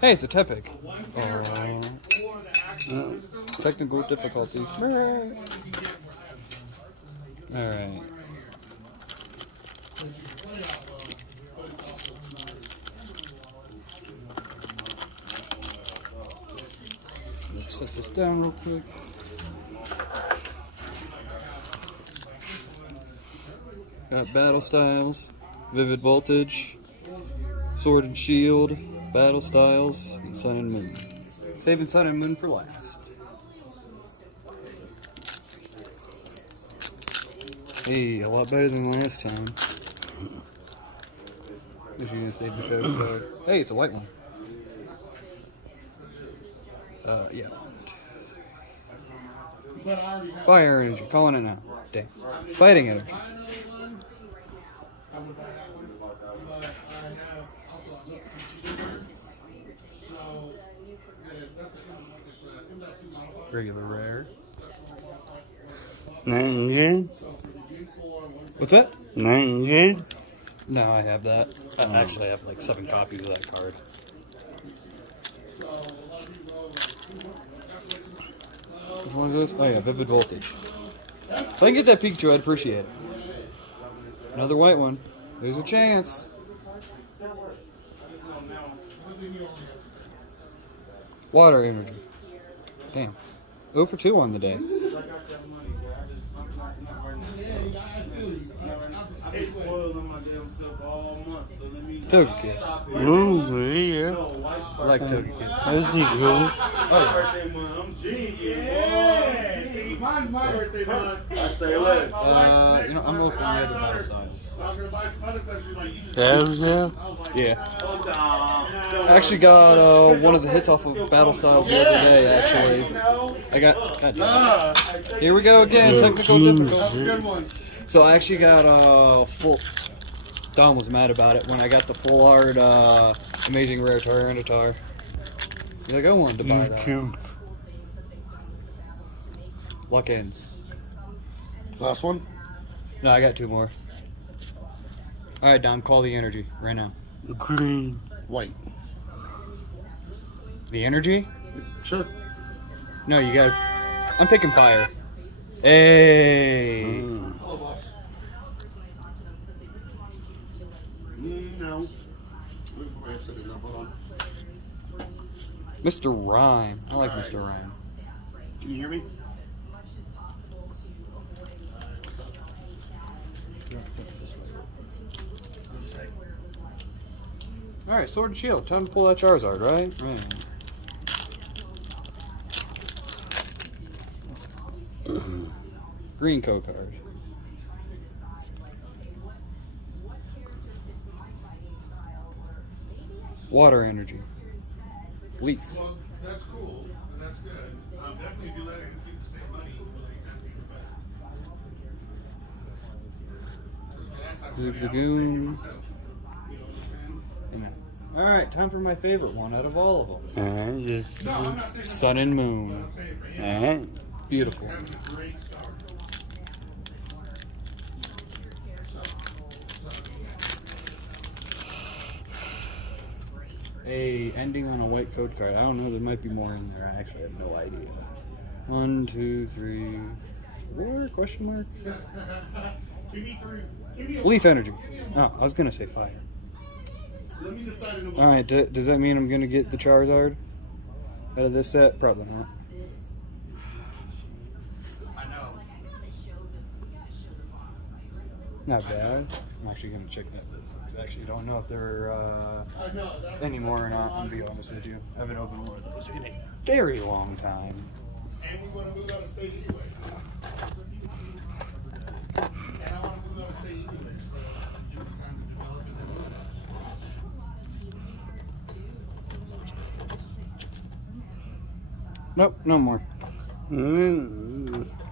Hey, it's a Tepic. Technical difficulties. Alright. Let's set this down real quick. Got Battle Styles, Vivid Voltage, Sword and Shield, Battle Styles, and Sun and Moon. Saving Sun and Moon for last. Hey, a lot better than last time. If you're gonna save the code card. Hey, it's a white one. Yeah. Fire energy, calling it now. Dang. Fighting energy. Regular rare. Nothing good? What's that? Nothing good? No, I have that. I actually have like 7 copies of that card. Which one is this? Oh yeah, Vivid Voltage. If I can get that Pikachu, I'd appreciate it. Another white one. There's a chance. Water energy. Damn. 0 for 2 on the day. Togekiss. Ooh, yeah. I like Togekiss. That's cool. You know, I'm looking at the Battle Styles. Yeah. I actually got one of the hits off of Battle Styles the other day, actually. I got... God damn it. Here we go again, technical difficulty. So I actually got full... Dom was mad about it when I got the full art Amazing Rare Tyranitar. He's like, I wanted to buy that. Luck ends. Last one? No, I got 2 more. Alright, Dom, call the energy right now. Green. White. The energy? Sure. No, you got... I'm picking fire. Hey! Hello, boss. No. Hold on. Mr. Rhyme. I like Mr. Rhyme. Can you hear me? Alright, Sword and Shield. Time to pull that Charizard, right? Right. Green code card. Water energy. Leaf. Well, that's cool, and that's good. Definitely if you let him keep the same money, that's even better. Zigzagoon. Alright, time for my favorite one out of all of them. Sun and Moon. Beautiful. A ending on a white code card. I don't know, there might be more in there. I actually have no idea. 1, 2, 3, 4? Question mark? Leaf energy. Oh, I was gonna say fire. Alright, does that mean I'm gonna get the Charizard out of this set? Probably not. Not bad. I'm actually gonna check that. I actually don't know if there are any more or not, I'm gonna be honest with you. I haven't opened one of those in a very long time. And we want to move out of state anyway. And I want to move out of state anyway, so time to develop and then Nope, no more.